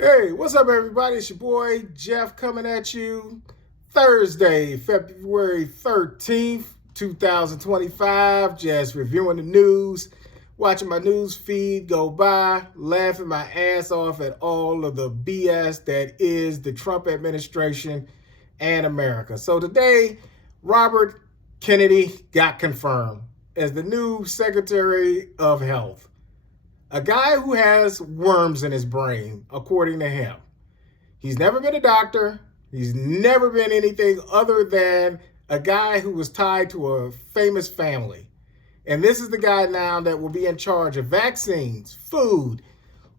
Hey, what's up, everybody? It's your boy Jeff coming at you Thursday, February 13th, 2025. Just reviewing the news, watching my news feed go by, laughing my ass off at all of the BS that is the Trump administration and America. So today, Robert Kennedy got confirmed as the new Secretary of Health. A guy who has worms in his brain, according to him. He's never been a doctor. He's never been anything other than a guy who was tied to a famous family. And this is the guy now that will be in charge of vaccines, food,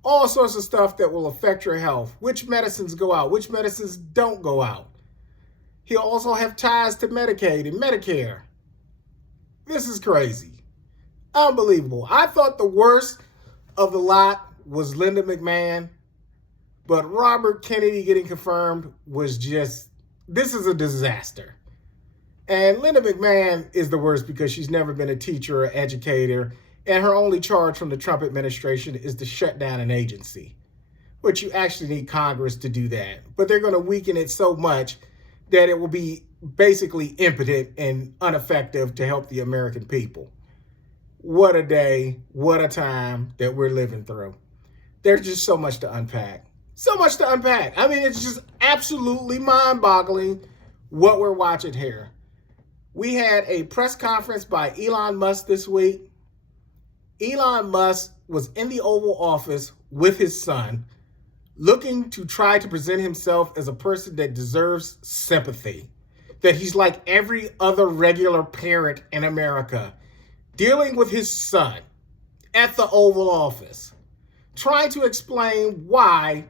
all sorts of stuff that will affect your health. Which medicines go out, which medicines don't go out. He'll also have ties to Medicaid and Medicare. This is crazy. Unbelievable. I thought the worst of the lot was Linda McMahon, but Robert Kennedy getting confirmed was this is a disaster. And Linda McMahon is the worst because she's never been a teacher or educator, and her only charge from the Trump administration is to shut down an agency, which you actually need Congress to do that. But they're going to weaken it so much that it will be basically impotent and ineffective to help the American people. What a day, what a time that we're living through. There's just so much to unpack. So much to unpack. I mean, it's just absolutely mind-boggling what we're watching here. We had a press conference by Elon Musk this week. Elon Musk was in the Oval Office with his son, looking to try to present himself as a person that deserves sympathy, that he's like every other regular parent in America, dealing with his son at the Oval Office, trying to explain why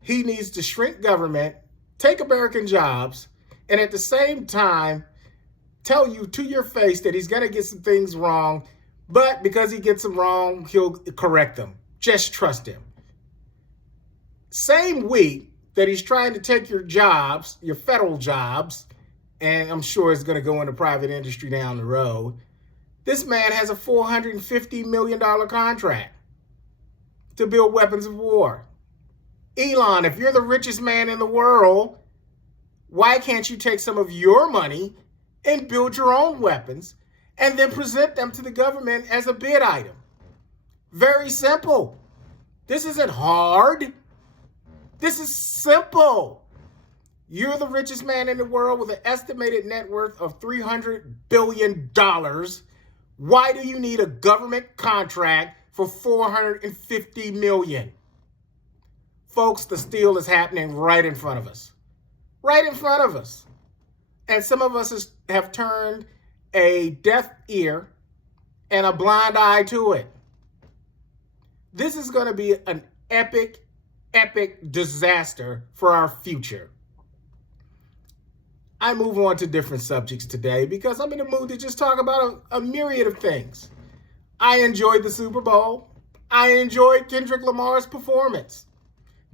he needs to shrink government, take American jobs, and at the same time tell you to your face that he's going to get some things wrong, but because he gets them wrong, he'll correct them. Just trust him. Same week that he's trying to take your jobs, your federal jobs, and I'm sure it's going to go into private industry down the road, this man has a $450 million contract to build weapons of war. Elon, if you're the richest man in the world, why can't you take some of your money and build your own weapons and then present them to the government as a bid item? Very simple. This isn't hard. This is simple. You're the richest man in the world with an estimated net worth of $300 billion. Why do you need a government contract for $450 million? Folks, the steal is happening right in front of us. Right in front of us. And some of us have turned a deaf ear and a blind eye to it. This is going to be an epic disaster for our future. I move on to different subjects today because I'm in the mood to just talk about a myriad of things. I enjoyed the Super Bowl. I enjoyed Kendrick Lamar's performance.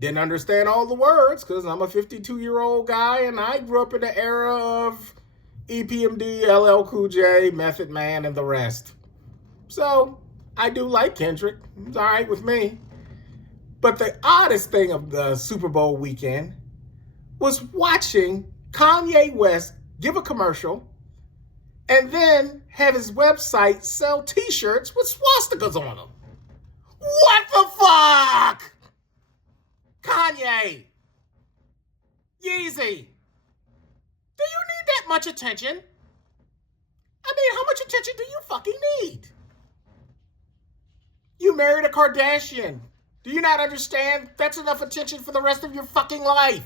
Didn't understand all the words because I'm a 52-year-old guy and I grew up in the era of EPMD, LL Cool J, Method Man, and the rest. So I do like Kendrick. It's all right with me. But the oddest thing of the Super Bowl weekend was watching Kanye West give a commercial and then have his website sell t-shirts with swastikas on them. What the fuck? Kanye. Yeezy. Do you need that much attention? I mean, how much attention do you fucking need? You married a Kardashian. Do you not understand? That's enough attention for the rest of your fucking life.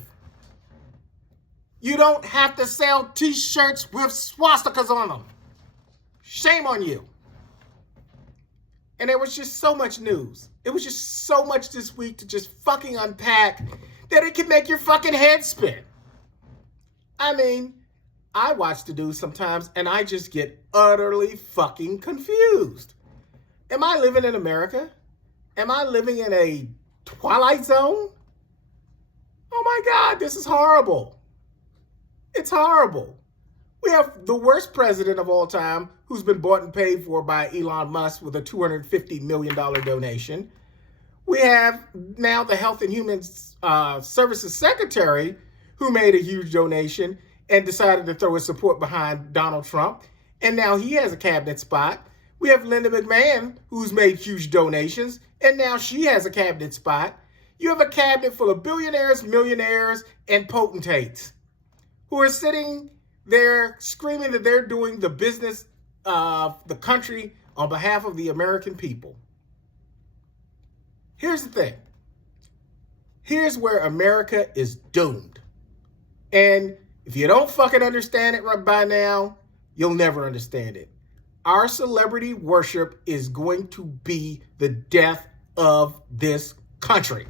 You don't have to sell t-shirts with swastikas on them. Shame on you. And there was just so much news. It was just so much this week to just fucking unpack that it can make your fucking head spin. I mean, I watch the news sometimes and I just get utterly fucking confused. Am I living in America? Am I living in a Twilight Zone? Oh my God, this is horrible. It's horrible. We have the worst president of all time who's been bought and paid for by Elon Musk with a $250 million donation. We have now the Health and Human Services Secretary who made a huge donation and decided to throw his support behind Donald Trump. And now he has a cabinet spot. We have Linda McMahon, who's made huge donations, and now she has a cabinet spot. You have a cabinet full of billionaires, millionaires, and potentates who are sitting there screaming that they're doing the business of the country on behalf of the American people. Here's the thing. Here's where America is doomed. And if you don't fucking understand it right by now, you'll never understand it. Our celebrity worship is going to be the death of this country.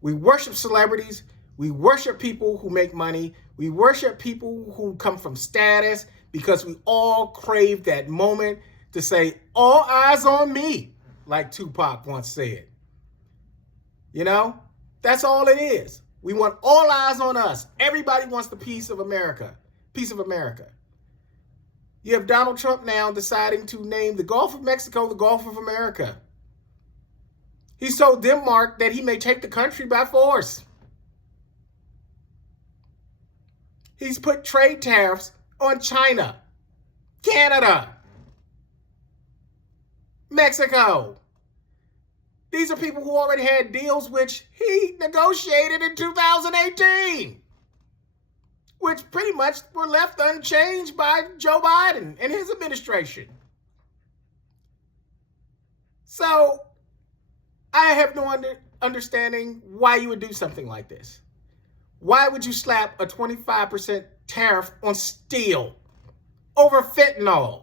We worship celebrities. We worship people who make money. We worship people who come from status because we all crave that moment to say, all eyes on me, like Tupac once said. You know, that's all it is. We want all eyes on us. Everybody wants the piece of America. Piece of America. You have Donald Trump now deciding to name the Gulf of Mexico the Gulf of America. He's told Denmark that he may take the country by force. He's put trade tariffs on China, Canada, Mexico. These are people who already had deals which he negotiated in 2018, which pretty much were left unchanged by Joe Biden and his administration. So I have no understanding why you would do something like this. Why would you slap a 25% tariff on steel over fentanyl?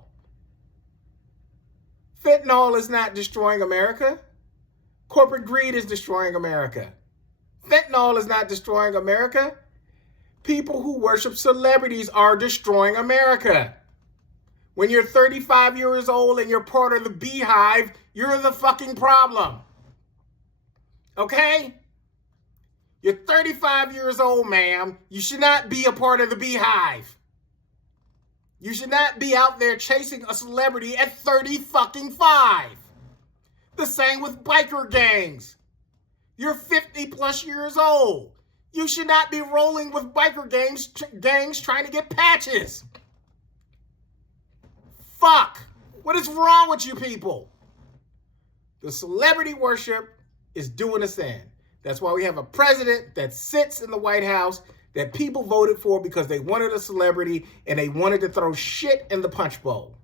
Fentanyl is not destroying America. Corporate greed is destroying America. Fentanyl is not destroying America. People who worship celebrities are destroying America. When you're 35 years old and you're part of the beehive, you're the fucking problem. Okay? You're 35 years old, ma'am. You should not be a part of the beehive. You should not be out there chasing a celebrity at 30 fucking 5. The same with biker gangs. You're 50 plus years old. You should not be rolling with biker gangs trying to get patches. Fuck. What is wrong with you people? The celebrity worship is doing us in. That's why we have a president that sits in the White House that people voted for because they wanted a celebrity and they wanted to throw shit in the punch bowl.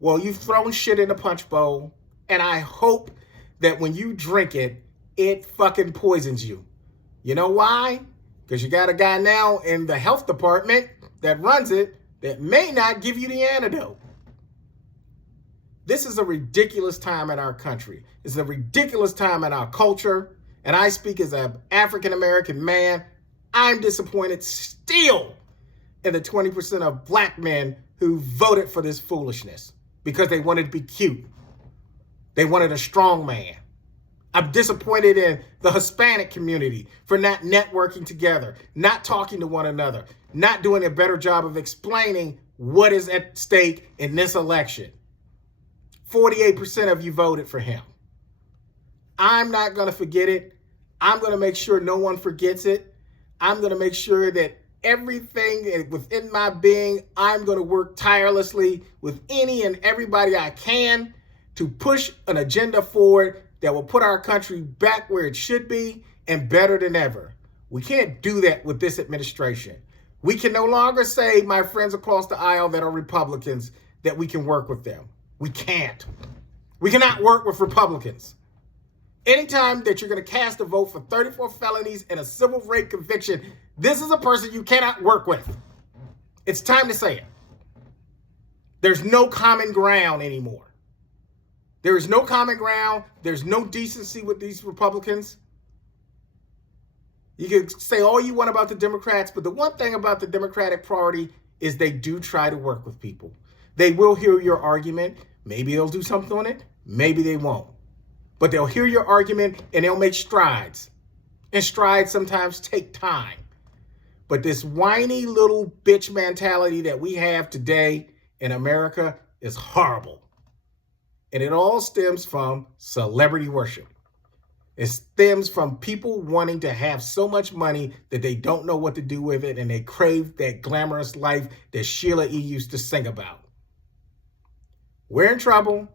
Well, you've thrown shit in the punch bowl, and I hope that when you drink it, it fucking poisons you. You know why? Because you got a guy now in the health department that runs it that may not give you the antidote. This is a ridiculous time in our country. It's a ridiculous time in our culture. And I speak as an African-American man. I'm disappointed still in the 20% of black men who voted for this foolishness because they wanted to be cute. They wanted a strong man. I'm disappointed in the Hispanic community for not networking together, not talking to one another, not doing a better job of explaining what is at stake in this election. 48% of you voted for him. I'm not going to forget it. I'm going to make sure no one forgets it. I'm going to make sure that everything within my being, I'm going to work tirelessly with any and everybody I can to push an agenda forward that will put our country back where it should be and better than ever. We can't do that with this administration. We can no longer say, my friends across the aisle that are Republicans, that we can work with them. We can't. We cannot work with Republicans. Anytime that you're going to cast a vote for 34 felonies and a civil rape conviction, this is a person you cannot work with. It's time to say it. There's no common ground anymore. There is no common ground. There's no decency with these Republicans. You can say all you want about the Democrats, but the one thing about the Democratic Party is they do try to work with people. They will hear your argument. Maybe they'll do something on it. Maybe they won't. But they'll hear your argument and they'll make strides. And strides sometimes take time. But this whiny little bitch mentality that we have today in America is horrible. And it all stems from celebrity worship. It stems from people wanting to have so much money that they don't know what to do with it, and they crave that glamorous life that Sheila E. used to sing about. We're in trouble.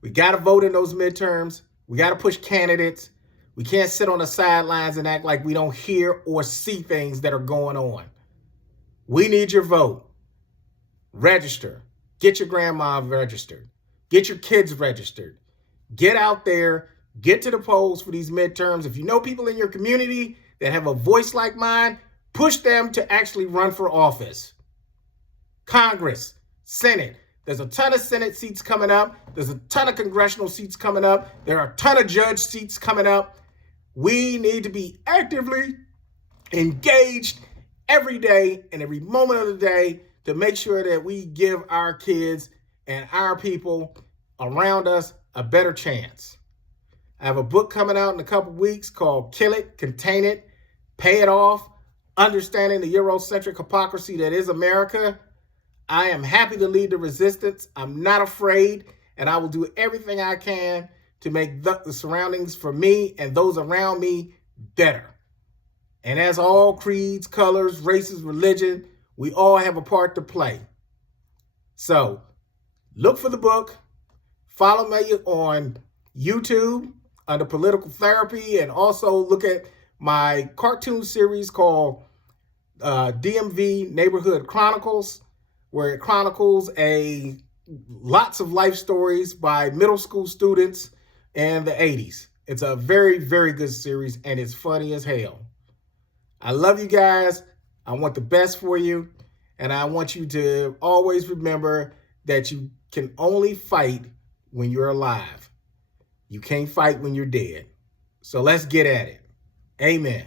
We got to vote in those midterms. We got to push candidates. We can't sit on the sidelines and act like we don't hear or see things that are going on. We need your vote. Register. Get your grandma registered. Get your kids registered. Get out there. Get to the polls for these midterms. If you know people in your community that have a voice like mine, push them to actually run for office. Congress, Senate. There's a ton of Senate seats coming up. There's a ton of congressional seats coming up. There are a ton of judge seats coming up. We need to be actively engaged every day and every moment of the day to make sure that we give our kids and our people around us a better chance. I have a book coming out in a couple weeks called Kill It, Contain It, Pay It Off, Understanding the Eurocentric Hypocrisy That Is America. I am happy to lead the resistance. I'm not afraid, and I will do everything I can to make the surroundings for me and those around me better. And as all creeds, colors, races, religion, we all have a part to play. So look for the book. Follow me on YouTube under Political Therapy, and also look at my cartoon series called DMV Neighborhood Chronicles, where it chronicles lots of life stories by middle school students in the 80s. It's a very, very good series, and it's funny as hell. I love you guys. I want the best for you, and I want you to always remember that you can only fight when you're alive. You can't fight when you're dead. So let's get at it. Amen.